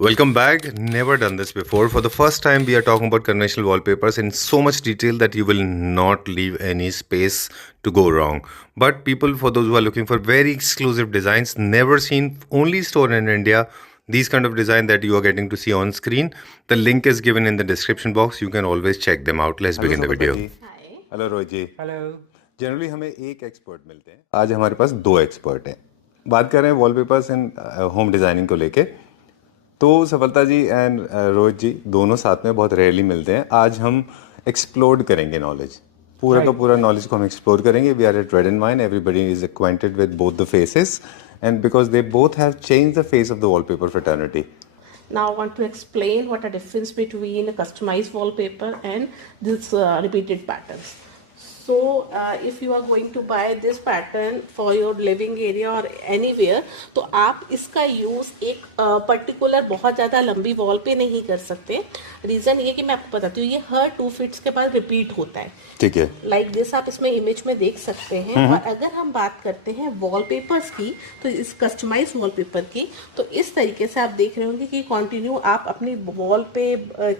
Welcome back. Never done this before. For the first time, we are talking about conventional wallpapers in so much detail that you will not leave any space to go wrong. But people, for those who are looking for very exclusive designs, never seen, only store in India, these kind of design that you are getting to see on screen. The link is given in the description box. You can always check them out. Let's begin the video. Hello Rohit ji. Hello. Generally हमें एक expert मिलते हैं, आज हमारे पास दो expert हैं। बात कर रहे हैं वॉलपेपर्स एंड होम डिज़ाइनिंग को लेके। तो सफलता जी एंड रोहित जी दोनों साथ में बहुत रेयरली मिलते हैं। आज हम एक्सप्लोर करेंगे नॉलेज, पूरा का पूरा नॉलेज को हम एक्सप्लोर करेंगे। We are at red and wine, everybody is acquainted with both the faces and because they both have change the face of the wallpaper fraternity. Now I want to explain what the difference between a customized wallpaper and this repeated patterns. So if you are going to buy this pattern for your living area or anywhere, तो आप इसका use एक particular बहुत ज़्यादा लंबी wall पे नहीं कर सकते. रीज़न ये कि मैं आपको बताती हूँ, ये हर 2 फीट्स के बाद रिपीट होता है. ठीक है, लाइक दिस आप इसमें इमेज में देख सकते हैं. और अगर हम बात करते हैं वॉलपेपर्स की, तो इस कस्टमाइज वॉलपेपर की, तो इस तरीके से आप देख रहे होंगे कि कंटिन्यू आप अपनी वॉल पे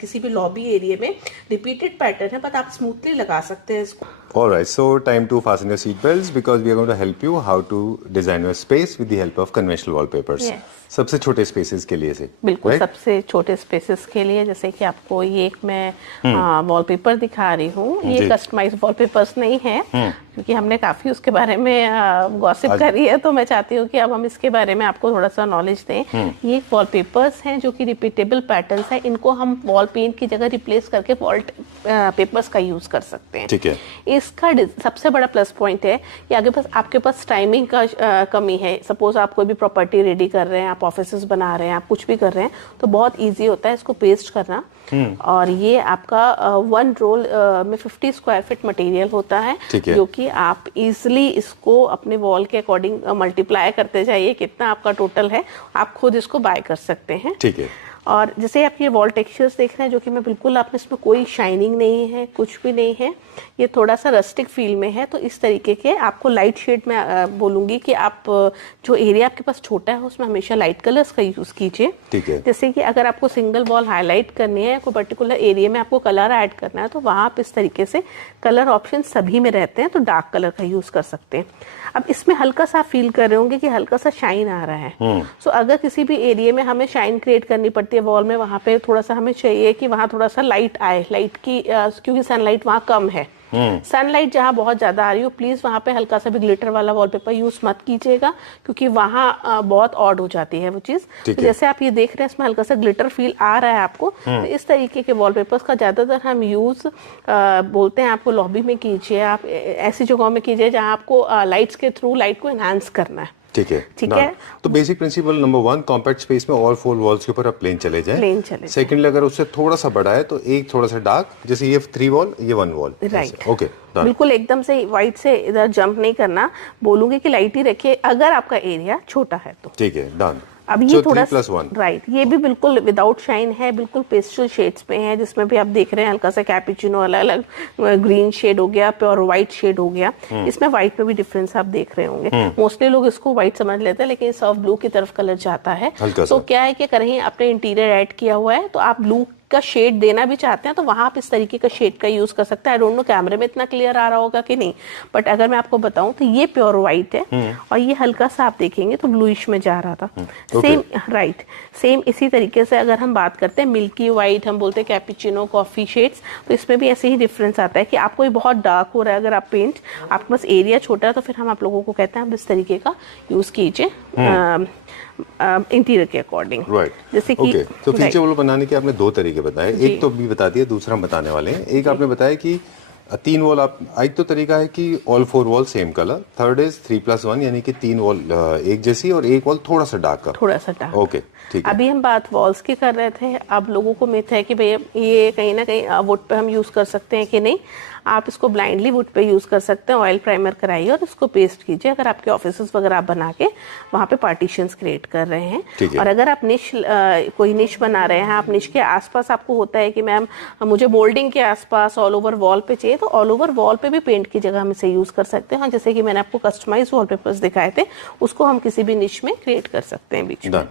किसी भी लॉबी एरिया में रिपीटेड पैटर्न है, बट आप स्मूथली लगा सकते हैं इसको. Alright, so time to fasten your seat belts because we are going to help you how to design your space with the help of conventional wallpapers. Yes. सबसे छोटे spaces के लिए से बिल्कुल right? सबसे छोटे स्पेसेस के लिए, जैसे कि आपको ये एक मैं वॉलपेपर दिखा रही हूँ. ये कस्टमाइज वॉलपेपर्स नहीं है क्योंकि हमने काफ़ी उसके बारे में गॉसिप करी है, तो मैं चाहती हूँ कि अब हम इसके बारे में आपको थोड़ा सा नॉलेज दें. ये वॉलपेपर्स हैं जो कि रिपीटेबल पैटर्न्स हैं. इनको हम वॉल पेंट की जगह रिप्लेस करके वॉल पेपर्स का यूज़ कर सकते हैं. ठीक है. इसका सबसे बड़ा प्लस पॉइंट है कि आपके पास टाइमिंग का कमी है. सपोज आप कोई भी प्रॉपर्टी रेडी कर रहे हैं, आप ऑफिसेस बना रहे हैं, आप कुछ भी कर रहे हैं, तो बहुत इजी होता है इसको पेस्ट करना. और ये आपका 1 रोल में 50 स्क्वायर फीट मटेरियल होता है, जो कि आप इजीली इसको अपने वॉल के अकॉर्डिंग मल्टीप्लाई करते जाइए, कितना आपका टोटल है आप खुद इसको बाय कर सकते हैं. ठीक है. और जैसे आप ये वॉल टेक्सचर्स देख रहे हैं, जो कि मैं बिल्कुल, आप इसमें कोई शाइनिंग नहीं है, कुछ भी नहीं है, ये थोड़ा सा रस्टिक फील में है. तो इस तरीके के आपको लाइट शेड में बोलूँगी कि आप जो एरिया आपके पास छोटा है उसमें हमेशा लाइट कलर्स का यूज़ कीजिए. ठीक है. जैसे कि अगर आपको सिंगल वॉल हाईलाइट करनी है, कोई पर्टिकुलर एरिया में आपको कलर ऐड करना है, तो वहाँ आप इस तरीके से कलर ऑप्शन सभी में रहते हैं, तो डार्क कलर का यूज़ कर सकते हैं. अब इसमें हल्का सा फील कर रहे होंगे कि हल्का सा शाइन आ रहा है. सो अगर किसी भी एरिया में हमें शाइन क्रिएट करनी पड़ती है वॉल में, वहाँ पे थोड़ा सा हमें चाहिए कि वहाँ थोड़ा सा लाइट आए, लाइट की क्योंकि सनलाइट वहाँ कम है. सनलाइट जहाँ बहुत ज़्यादा आ रही हो, प्लीज़ वहाँ पे हल्का सा भी ग्लिटर वाला वॉलपेपर यूज़ मत कीजिएगा, क्योंकि वहाँ बहुत ऑड हो जाती है वो चीज़. तो जैसे आप ये देख रहे हैं, इसमें हल्का सा ग्लिटर फील आ रहा है आपको. तो इस तरीके के वॉलपेपर्स का ज़्यादातर हम यूज़ बोलते हैं आपको लॉबी में कीजिए, आप ऐसी जगहों में कीजिए जहाँ आपको लाइट्स के थ्रू लाइट को एनहांस करना है. ठीक है. ठीक है. तो basic principle number 1, compact space में ऑल 4 वॉल्स के ऊपर आप प्लेन चले जाएं. सेकंडली, अगर उससे थोड़ा सा बड़ा है तो एक थोड़ा सा डार्क, जैसे ये 3 वॉल, ये 1 वॉल. राइट. ओके. बिल्कुल एकदम से व्हाइट से इधर जंप नहीं करना, बोलूंगी कि लाइट ही रखिए अगर आपका एरिया छोटा है तो. ठीक है. डन. अब ये थोड़ा राइट, ये भी बिल्कुल विदाउट शाइन है, बिल्कुल पेस्टल शेड्स पे है, जिसमें भी आप देख रहे हैं हल्का सा कैपुचिनो, अलग अलग ग्रीन शेड हो गया, प्योर व्हाइट शेड हो गया. इसमें व्हाइट में भी डिफरेंस आप देख रहे होंगे. मोस्टली लोग इसको व्हाइट समझ लेते हैं, लेकिन सॉफ्ट ब्लू की तरफ कलर जाता है. तो क्या है कि कहीं आपने इंटीरियर ऐड किया हुआ है, तो आप ब्लू का शेड देना भी चाहते हैं, तो वहां आप इस तरीके का शेड का यूज कर सकते हैं. आई डोंट नो कैमरे में इतना क्लियर आ रहा होगा कि नहीं, बट अगर मैं आपको बताऊं तो ये प्योर व्हाइट है और ये हल्का सा आप देखेंगे तो ब्लूइश में जा रहा था. सेम राइट, सेम इसी तरीके से अगर हम बात करते हैं मिल्की व्हाइट, हम बोलते हैं कैपुचिनो, कॉफी शेड्स, तो इसमें भी ऐसे ही डिफरेंस आता है कि आपको ये बहुत डार्क हो रहा है, अगर आप पेंट, आपके पास एरिया छोटा है, तो फिर हम आप लोगों को कहते हैं आप इस तरीके का यूज कीजिए इंटीरियर के अकॉर्डिंग. राइट. जैसे कि तो फीचर वॉल बनाने के आपने 2 तरीके बताए, एक तो भी बता दिया, दूसरा हम बताने वाले हैं. एक आपने बताया कि 3 वॉल, आप एक तो तरीका है कि all 4 wall same colour. Third is 3+1, यानी कि 3 वॉल एक जैसी और एक वॉल थोड़ा सा डार्क. ओके. ठीक है. अभी हम बात वॉल्स की कर रहे थे. अब लोगों को मिथ है कि भैया ये कहीं ना कहीं वुड पे हम यूज कर सकते हैं कि नहीं. आप इसको ब्लाइंडली वुड पे यूज कर सकते हैं. ऑयल प्राइमर कराइए और इसको पेस्ट कीजिए, अगर आपके ऑफिसेस वगैरह आप बना के वहाँ पे पार्टीशंस क्रिएट कर रहे हैं. और अगर आप कोई निश बना रहे हैं, आप निश के आसपास आपको होता है कि मैम मुझे मोल्डिंग के आसपास ऑल ओवर वॉल पे चाहिए, तो ऑल ओवर वॉल पे भी पेंट की जगह हम इसे यूज कर सकते हैं. जैसे कि मैंने आपको कस्टमाइज वॉलपेपर्स दिखाए थे, उसको हम किसी भी निश में क्रिएट कर सकते हैं बीच में.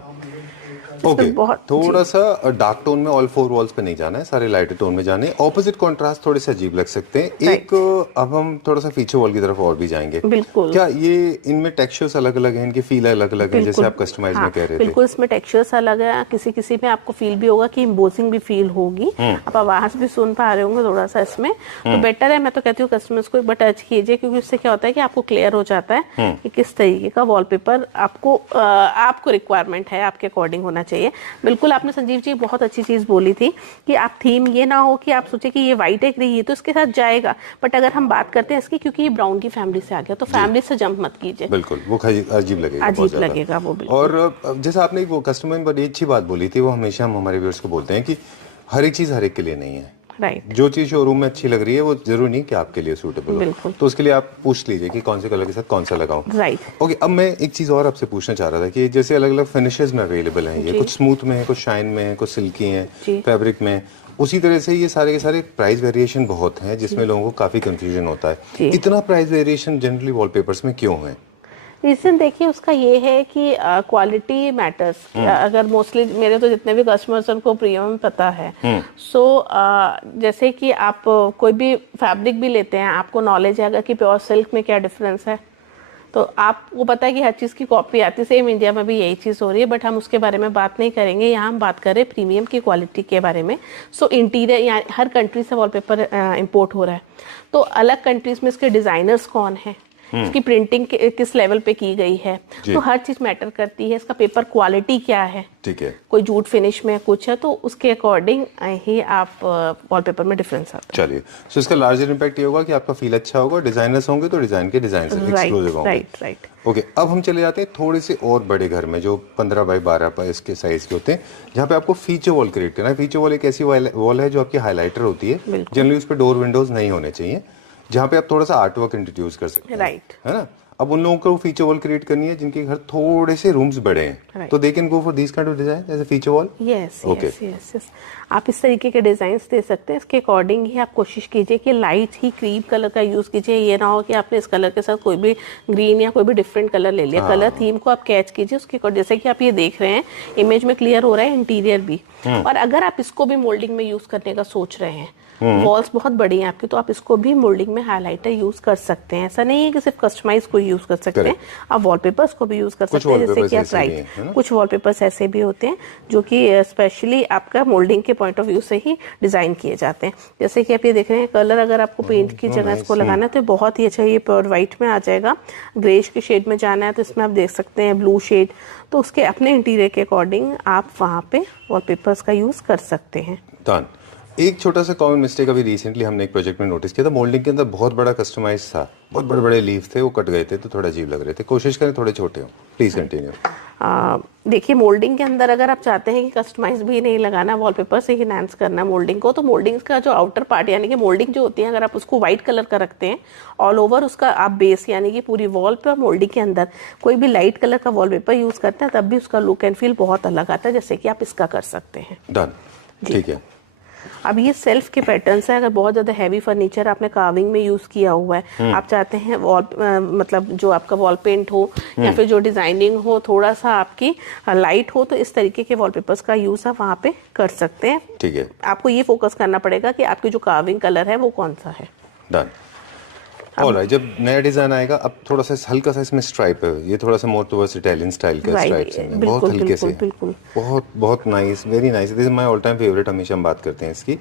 ओके, बहुत थोड़ा सा डार्क टोन में ऑल 4 वॉल्स पे नहीं जाना है, सारे लाइट टोन में जाने। ऑपोजिट कॉन्ट्रास्ट थोड़े से अजीब लग सकते हैं। एक अब हम थोड़ा सा फीचर वॉल की तरफ और भी जाएंगे। बिल्कुल। क्या ये इनमें टेक्सचर्स अलग अलग हैं, इनकी फील अलग अलग है, जैसे आप कस्टमाइज में कह रहे थे? बिल्कुल, इसमें टेक्सचर्स अलग है, किसी किसी में आपको फील भी होगा कि एम्बोसिंग भी फील होगी। आप आवाज भी सुन पा रहे होंगे थोड़ा सा इसमें, तो बेटर है, मैं तो कहती हूँ कस्टमर्स को एक बार टच कीजिए, क्योंकि उससे क्या होता है कि आपको क्लियर हो जाता है कि किस तरीके का वॉलपेपर आपको रिक्वायरमेंट है, आपके अकॉर्डिंग होना चाहिए। बिल्कुल, आपने संजीव जी बहुत अच्छी चीज बोली थी कि आप थीम ये ना हो कि आप सोचे कि ये व्हाइट है, ये तो इसके साथ जाएगा, बट अगर हम बात करते हैं इसकी, क्योंकि ये ब्राउन की फैमिली से आ गया, तो फैमिली से जंप मत कीजिए, बिल्कुल वो अजीब लगेगा, अजीब लगेगा वो। बिल्कुल। और जैसे आपने वो कस्टमर में बड़ी अच्छी बात बोली थी, वो हमेशा हम हमारे व्यूअर्स को बोलते हैं कि हर एक चीज हर एक के लिए नहीं है। राइट। जो चीज शोरूम में अच्छी लग रही है वो जरूरी नहीं कि आपके लिए सूटेबल हो, तो उसके लिए आप पूछ लीजिए कि कौन से कलर के साथ कौन सा लगाऊं। राइट। ओके, अब मैं एक चीज और आपसे पूछना चाह रहा था कि जैसे अलग अलग फिनिशेस में अवेलेबल हैं, ये कुछ स्मूथ में है, कुछ शाइन में है, कुछ सिल्की है, फैब्रिक में, उसी तरह से ये सारे के सारे प्राइस वेरिएशन बहुत हैं, जिसमें लोगों को काफी कंफ्यूजन होता है। इतना प्राइस वेरिएशन जनरली वॉलपेपर्स में क्यों है? रीजन देखिए उसका ये है कि क्वालिटी मैटर्स। अगर मोस्टली मेरे तो जितने भी कस्टमर्स उनको प्रीमियम पता है। सो जैसे कि आप कोई भी फैब्रिक भी लेते हैं, आपको नॉलेज है अगर कि प्योर सिल्क में क्या डिफरेंस है, तो आपको पता है कि हर चीज़ की कॉपी आती है। सेम इंडिया में भी यही चीज़ हो रही है, बट हम उसके बारे में बात नहीं करेंगे। यहाँ हम बात कर रहे हैं प्रीमियम की क्वालिटी के बारे में। सो इंटीरियर, यहाँ हर कंट्री से वॉलपेपर इंपोर्ट हो रहा है, तो अलग कंट्रीज में इसके डिज़ाइनर्स कौन है, इसकी प्रिंटिंग किस लेवल पे की गई है, तो हर चीज मैटर करती है। इसका पेपर क्वालिटी क्या है, ठीक है, कोई जूट फिनिश में कुछ है, तो उसके अकॉर्डिंग ही आप वॉलपेपर में डिफरेंस आता है। चलिए, सो इसका लार्जर इम्पैक्ट ये होगा कि आपका फील अच्छा होगा, डिजाइनर्स होंगे तो डिजाइन के डिजाइन से एक्सक्लूसिव होंगे। राइट। ओके, अब हम चले जाते हैं थोड़े से और बड़े घर में, जो 15 बाई 12 पर इसके साइज के होते हैं, जहाँ पे आपको फीचर वॉल क्रिएट करना है। फीचर वॉल एक ऐसी वॉल है जो आपकी हाईलाइटर होती है, जनरली उस पर डोर विंडोज नहीं होने चाहिए, जहाँ पे आप थोड़ा सा आर्ट वर्क इंट्रोड्यूस कर सकते हैं। राइट, है ना? अब उन लोगों को फीचर वॉल क्रिएट करनी है जिनके घर थोड़े से रूम्स बड़े हैं, तो they can go for this kind of design as a feature wall. Yes, आप इस तरीके के डिजाइन दे सकते हैं। इसके अकॉर्डिंग ही आप कोशिश कीजिए कि लाइट ही क्रीम कलर का यूज कीजिए। ये ना हो कि आपने इस कलर के साथ कोई भी ग्रीन या कोई भी डिफरेंट कलर ले लिया। कलर थीम को आप कैच कीजिए उसके अकॉर्डिंग। जैसे कि आप ये देख रहे हैं, इमेज में क्लियर हो रहा है इंटीरियर भी। और अगर आप इसको भी मोल्डिंग में यूज करने का सोच रहे हैं, वॉल्स बहुत बड़ी हैं आपकी, तो आप इसको भी मोल्डिंग में हाइलाइटर यूज कर सकते हैं। ऐसा नहीं है कि सिर्फ कस्टमाइज को यूज कर सकते हैं, आप वॉलपेपर्स को भी यूज कर सकते हैं। जैसे कि आप राइट, कुछ वॉलपेपर्स ऐसे भी होते हैं जो कि स्पेशली आपका मोल्डिंग के पॉइंट ऑफ व्यू से ही डिजाइन किए जाते हैं। जैसे कि आप ये देख रहे हैं, कलर अगर आपको पेंट की जगह इसको लगाना है तो बहुत ही अच्छा, ये प्योर व्हाइट में आ जाएगा। ग्रेश के शेड में जाना है तो इसमें आप देख सकते हैं ब्लू शेड, तो उसके अपने इंटीरियर के अकॉर्डिंग आप वहाँ पे वॉलपेपर्स का यूज कर सकते हैं। डन। एक छोटा सा कॉमन मिस्टेक अभी रिसेंटली हमने एक प्रोजेक्ट में नोटिस किया था, मोल्डिंग के अंदर बहुत बड़ा कस्टमाइज था, बहुत बड़े बड़े लीफ थे, वो कट गए थे तो थोड़ा अजीब लग रहे थे। कोशिश करें थोड़े छोटे हो। Please continue. देखिए, मोल्डिंग के अंदर अगर आप चाहते हैं कि कस्टमाइज भी नहीं लगाना, वॉलपेपर से ही एनहांस करना मोल्डिंग को, तो मोल्डिंग का जो आउटर पार्ट यानी कि मोल्डिंग जो होती है, अगर आप उसको व्हाइट कलर का रखते हैं ऑल ओवर, उसका आप बेस यानी कि पूरी वॉल पे और मोल्डिंग के अंदर कोई भी लाइट कलर का वॉलपेपर यूज करते हैं, तब भी उसका लुक एंड फील बहुत अलग आता है, जैसे कि आप इसका कर सकते हैं। डन, ठीक है। अब ये सेल्फ के पैटर्न्स है। अगर बहुत ज्यादा हैवी फर्नीचर आपने कार्विंग में यूज किया हुआ है, आप चाहते हैं वॉल मतलब जो आपका वॉल पेंट हो या फिर जो डिजाइनिंग हो थोड़ा सा आपकी लाइट हो, तो इस तरीके के वॉलपेपर्स का यूज आप वहाँ पे कर सकते हैं। ठीक है, आपको ये फोकस करना पड़ेगा कि आपकी जो कार्विंग कलर है वो कौन सा है। डन। ऑलराइट, जब नया डिजाइन आएगा, अब थोड़ा सा हल्का सा इसमें स्ट्राइप है, ये थोड़ा सा मोर टुवर्ड्स इटालियन स्टाइल का स्ट्राइप्स हैं, बहुत हल्के से, बहुत बहुत nice, very nice. This is my all time favourite, हमेशा हम बात करते हैं इसकी।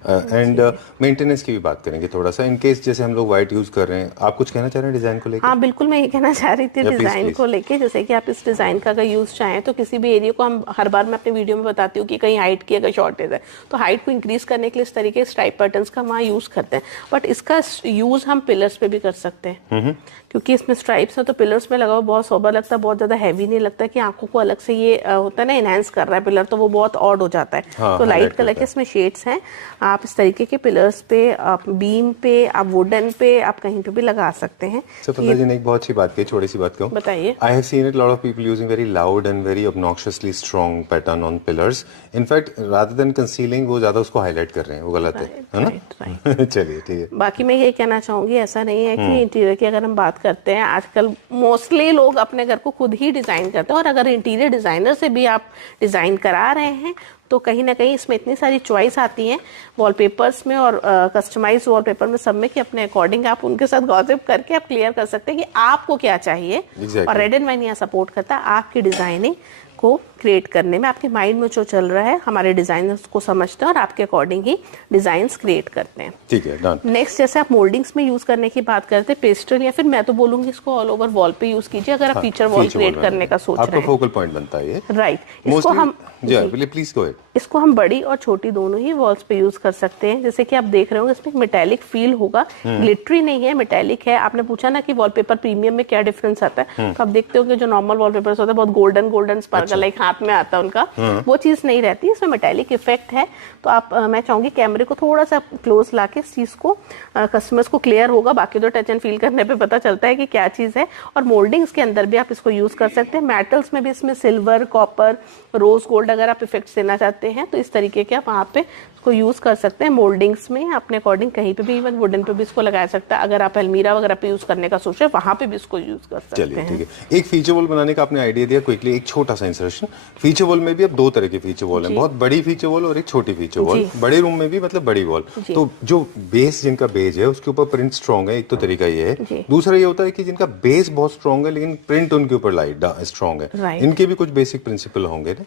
एंड मेंटेनेंस की भी बात करेंगे थोड़ा सा, इन केस जैसे हम लोग व्हाइट यूज कर रहे हैं। आप कुछ कहना चाह रहे हैं डिजाइन को लेकर? हाँ बिल्कुल, मैं ये कहना चाह रही थी डिजाइन को लेके। जैसे कि आप इस डिजाइन का अगर यूज चाहें तो किसी भी एरिया को, हम हर बार मैं अपने वीडियो में बताती हूँ कि कहीं हाइट की अगर शॉर्टेज है तो हाइट को इंक्रीज करने के लिए इस तरीके के स्ट्राइप पैटर्न्स का वहाँ यूज करते हैं। बट इसका यूज हम पिलर्स पे भी कर सकते हैं, क्योंकि इसमें स्ट्राइप्स है तो पिलर्स में लगाओ बहुत सोबर लगता है, बहुत ज्यादा हैवी नहीं लगता कि आंखों को अलग से ये होता है ना, एनहांस कर रहा है पिलर, तो वो बहुत ऑड हो जाता है। तो लाइट कलर के इसमें शेड्स हैं, आप इस तरीके के पिलर्स पे, आप बीम पे, आप वुडन पे, आप कहीं पे भी लगा सकते हैं। सफलता जी ने एक बहुत अच्छी बात कही, छोटी सी बात कहूँ, बताइए। I have seen it lot of people using very loud and very obnoxiously strong pattern on pillars. In fact rather than concealing वो ज्यादा उसको हाईलाइट कर रहे हैं, वो गलत है ना? चलिए ठीक है। बाकी मैं ये कहना चाहूंगी, ऐसा नहीं है कि इंटीरियर की अगर हम बात करते हैं, आजकल मोस्टली लोग अपने घर को खुद ही डिजाइन करते हैं, और अगर इंटीरियर डिजाइनर से भी आप डिजाइन करा रहे हैं तो कहीं ना कहीं इसमें इतनी सारी चॉइस आती हैं वॉलपेपर्स में और कस्टमाइज वॉलपेपर में, सब में, कि अपने अकॉर्डिंग आप उनके साथ गॉसिप करके आप क्लियर कर सकते हैं कि आपको क्या चाहिए। और रेड एंड वाइन यहाँ सपोर्ट करता है आपकी डिजाइनिंग को क्रिएट करने में। आपके माइंड में जो चल रहा है, हमारे डिजाइनर्स को समझते हैं और आपके अकॉर्डिंग ही डिजाइन्स क्रिएट करते हैं। ठीक है, डन। नेक्स्ट, जैसे आप मोल्डिंग्स में यूज करने की बात करते हैं, पेस्टल, या फिर मैं तो बोलूंगी इसको ऑल ओवर वॉल पे यूज कीजिए अगर आप फीचर वॉल क्रिएट करने का सोच रहे हैं। आपका फोकल पॉइंट बनता है ये, राइट। इसको हम प्लीज गो अहेड। इसको हम बड़ी और छोटी दोनों ही वॉल्स पे यूज कर सकते हैं। जैसे कि आप देख रहे होंगे इसमें मेटालिक फील होगा, ग्लिटरी नहीं है, मेटालिक है। आपने पूछा ना कि वॉलपेपर प्रीमियम में क्या डिफरेंस आता है, तो आप देखते होंगे जो नॉर्मल वॉलपेपर्स होता है बहुत गोल्डन गोल्डन स्पार्कल लाइक हाथ में आता है उनका, वो चीज नहीं रहती, इसमें मेटालिक इफेक्ट है। तो आप मैं चाहूंगी कैमरे को थोड़ा सा क्लोज लाके इस चीज को कस्टमर्स को क्लियर होगा, बाकी तो टच एंड फील करने पे पता चलता है कि क्या चीज है। और मोल्डिंग्स के अंदर भी आप इसको यूज कर सकते हैं। मेटल्स में भी इसमें सिल्वर, कॉपर, रोज गोल्ड अगर आप इफेक्ट्स देना चाहते हैं तो इस तरीके के आप वहाँ पे इसको यूज कर सकते हैं। मोल्डिंग्स में अपने अकॉर्डिंग कहीं पे भी, इवन वुडन पे भी इसको लगाया सकता है। अगर आप अलमीरा वगैरह पे यूज करने का सोच रहे हैं वहाँ पे भी इसको यूज कर सकते हैं। चलिए ठीक है। एक फीचर वॉल बनाने का आपने आइडिया दिया क्विकली, एक छोटा सा इंसर्शन। फीचर वॉल में भी अब दो तरह के फीचर वॉल हैं, बहुत बड़ी फीचर वॉल और एक छोटी फीचर वॉल। बड़े रूम में भी मतलब बड़ी वॉल, तो जो बेस जिनका बेस है उसके ऊपर प्रिंट स्ट्रॉन्ग है, एक तो तरीका ये है। दूसरा ये होता है कि जिनका बेस बहुत स्ट्रॉन्ग है लेकिन प्रिंट उनके ऊपर लाइट स्ट्रॉन्ग है, इनके भी कुछ बेसिक प्रिंसिपल होंगे ना?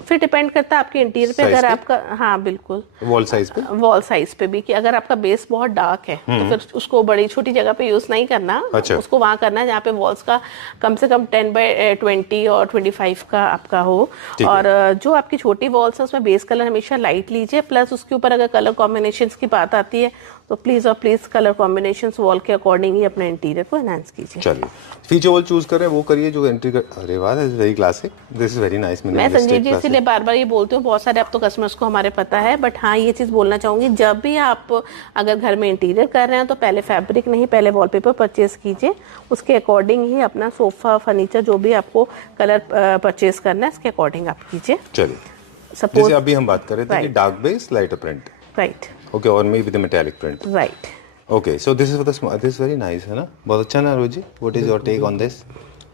फिर डिपेंड करता है आपके इंटीरियर पे, अगर आपका, हाँ बिल्कुल, वॉल साइज पे, वॉल साइज पे भी, कि अगर आपका बेस बहुत डार्क है तो फिर उसको बड़ी छोटी जगह पे यूज नहीं करना। अच्छा। उसको वहां करना है जहाँ पे वॉल्स का कम से कम 10x20 और 25 का आपका हो। और जो आपकी छोटी वॉल्स है उसमें बेस कलर हमेशा लाइट लीजिए, प्लस उसके ऊपर अगर कलर कॉम्बिनेशन की बात आती है तो प्लीज और प्लीज कलर कॉम्बिनेशन वॉल के अकॉर्डिंग ही अपने इंटीरियर को एनहांस कीजिए। चलिए, फीचर वॉल चूज कर रहे हैं वो करिए जो एंट्री कर। अरे वाह, this is very classic, this is very nice. मैं संजीव जी इसीलिए बार बार ये बोलती हूँ, बहुत सारे अब तो कस्टमर्स को हमारे पता है, बट हाँ ये चीज बोलना चाहूंगी, जब भी आप अगर घर में इंटीरियर कर रहे हैं तो पहले फैब्रिक नहीं, पहले वॉलपेपर परचेज कीजिए, उसके अकॉर्डिंग ही अपना सोफा, फर्नीचर, जो भी आपको कलर परचेज करना है उसके अकॉर्डिंग आप कीजिए। चलिए, सपोज जैसे अभी हम बात कर रहे थे कि dark base lighter print, right, okay, और maybe the metallic print, right. Okay, so this is for the, this very nice है ना, बहुत अच्छा ना Rosie. What is your take on this?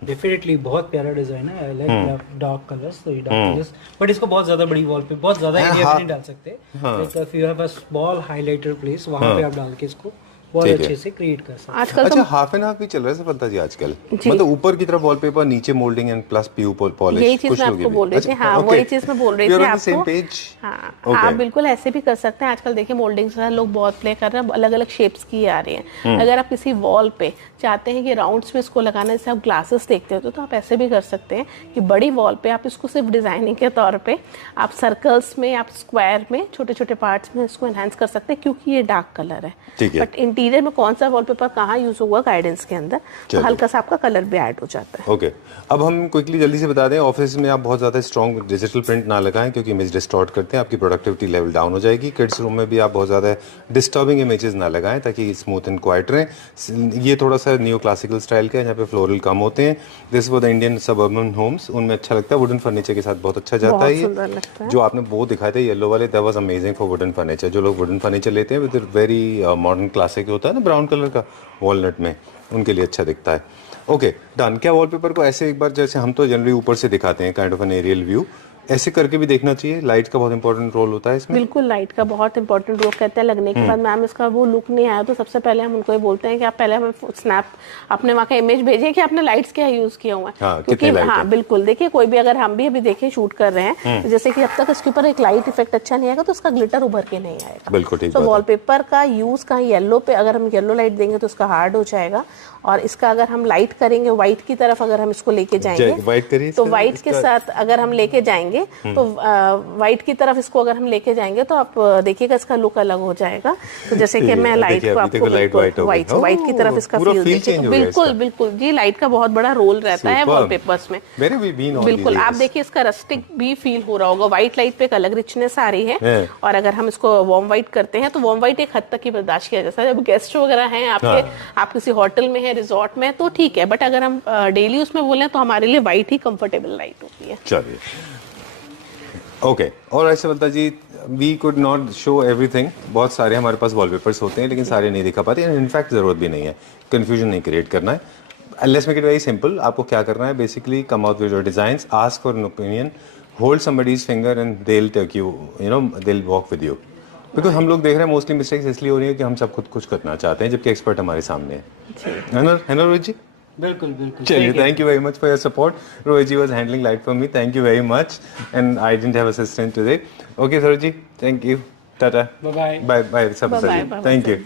Definitely बहुत प्यारा डिजाइन है। आई लाइक डार्क कलर्स, तो ये डार्क कलर्स, बट इसको बहुत ज्यादा बड़ी वॉल पे बहुत ज्यादा एरिया में नहीं डाल सकते। Like if you have a small highlighter place, वहां पे आप डाल के इसको बहुत अच्छे से क्रिएट कर सकते हैं। आजकल अच्छा, हाफ एंड हाफ भी चल रहा है सफलता जी आजकल, मतलब ऊपर की तरफ वॉलपेपर, नीचे moulding and plus PU polish. यही चीज मैं आपको बोल रही थी, हाँ वही चीज मैं बोल रही थी आपको। हाँ, आप बिल्कुल ऐसे भी कर सकते हैं। आजकल देखिए मोल्डिंग से लोग बहुत प्ले कर रहे हैं, अलग अलग शेप्स की आ रही हैं। अगर आप किसी वॉल पे चाहते हैं कि राउंड्स में इसको लगाना, जैसे आप ग्लासेस देखते हो तो आप ऐसे भी कर सकते हैं कि बड़ी वॉल पे आप इसको सिर्फ डिजाइनिंग के तौर पे आप सर्कल्स में, आप स्क्वायर में, छोटे छोटे पार्ट्स में इसको एनहांस कर सकते हैं, क्योंकि ये डार्क कलर है। बट इंटीरियर में कौन सा वॉलपेपर कहाँ यूज हुआ गाइडेंस के अंदर, तो हल्का सा आपका कलर भी ऐड हो जाता है। ओके, अब हम क्विकली जल्दी से बता दें, ऑफिस में आप बहुत ज़्यादा स्ट्रॉन्ग डिजिटल प्रिंट ना लगाएं क्योंकि इमेज डिस्टॉर्ट करते हैं, आपकी प्रोडक्टिविटी लेवल डाउन हो जाएगी। किड्स रूम में भी आप बहुत ज़्यादा डिस्टर्बिंग इमेजेस ना लगाएं ताकि स्मूथ एंड क्वाइट रहें। ये थोड़ा सा न्यू क्लासिकल स्टाइल का है जहाँ पे फ्लोरल कम होते हैं। This for the Indian suburban homes, उनमें अच्छा लगता है, वुडन फर्नीचर के साथ बहुत अच्छा जाता है ये। जो आपने वो दिखाए थे येलो वाले, that was amazing for wooden furniture. जो लोग वुडन फर्नीचर लेते हैं विद वेरी मॉडर्न क्लासिक होता है ना, ब्राउन कलर का वॉलनट में, उनके लिए अच्छा दिखता है। Okay done. क्या वॉलपेपर को ऐसे एक बार, जैसे हम तो जनरली ऊपर से दिखाते हैं kind of an aerial view, ऐसे करके भी देखना चाहिए? लाइट का बहुत इंपॉर्टेंट रोल होता है इसमें। बिल्कुल, लाइट का बहुत इंपॉर्टेंट रोल कहते हैं। लगने के बाद मैम इसका वो लुक नहीं आया तो सबसे पहले हम उनको ये बोलते हैं कि आप पहले हमें स्नैप अपने वहाँ का इमेज भेजिए कि आपने लाइट्स क्या यूज किया हुआ है। क्योंकि हाँ बिल्कुल, देखिए कोई भी अगर हम भी अभी देखिए शूट कर रहे हैं, जैसे कि अब तक इसके ऊपर एक लाइट इफेक्ट अच्छा नहीं आएगा तो उसका ग्लिटर उभर के नहीं आएगा। बिल्कुल ठीक। तो वॉलपेपर का यूज कहीं येलो पे, अगर हम येलो लाइट देंगे तो उसका हार्ड हो जाएगा, और इसका अगर हम लाइट करेंगे व्हाइट की तरफ, अगर हम इसको लेके जाएंगे व्हाइट करिए, तो व्हाइट के साथ अगर हम लेके जाएंगे जाएंगे तो व्हाइट की तरफ इसको अगर हम लेके जाएंगे तो आप देखिएगा इसका लुक अलग हो जाएगा। तो जैसे कि मैं लाइट को आपको व्हाइट की तरफ इसका फील बिल्कुल बिल्कुल जी, लाइट का बहुत बड़ा रोल रहता है वॉलपेपर्स में। बिल्कुल आप देखिए इसका रस्टिक भी फील हो रहा होगा, व्हाइट लाइट पे एक अलग रिचनेस आ रही है। और अगर हम इसको वार्म व्हाइट करते हैं तो वार्म व्हाइट एक हद तक ही बर्दाश्त किया जाता है, जब गेस्ट वगैरह हैं आपके, आप किसी होटल में है, रिजॉर्ट में, तो ठीक है। बट अगर हम डेली उसमें बोले तो हमारे लिए व्हाइट ही कंफर्टेबल लाइट होती है। चलिए ओके। और ऐसे बता जी, we could not show everything, बहुत सारे हमारे पास वॉलपेपर्स होते हैं लेकिन सारे नहीं दिखा पाते। इनफैक्ट ज़रूरत भी नहीं है, कंफ्यूजन नहीं क्रिएट करना है। Let's make it very simple. आपको क्या करना है, basically come out with your designs, ask for an opinion, hold somebody's finger and they will take you, you know, they will walk with you. Because हम लोग देख रहे हैं mostly mistakes इसलिए हो रही है कि हम सब खुद कुछ करना चाहते हैं जबकि एक्सपर्ट हमारे सामने है ना रोहित जी? बिल्कुल बिल्कुल। चलिए, thank you very much for your support. Rohit ji was handling light for me, thank you very much, and I didn't have assistant today. Okay Saroj ji, thank you, tata, bye bye bye bye सब, thank you.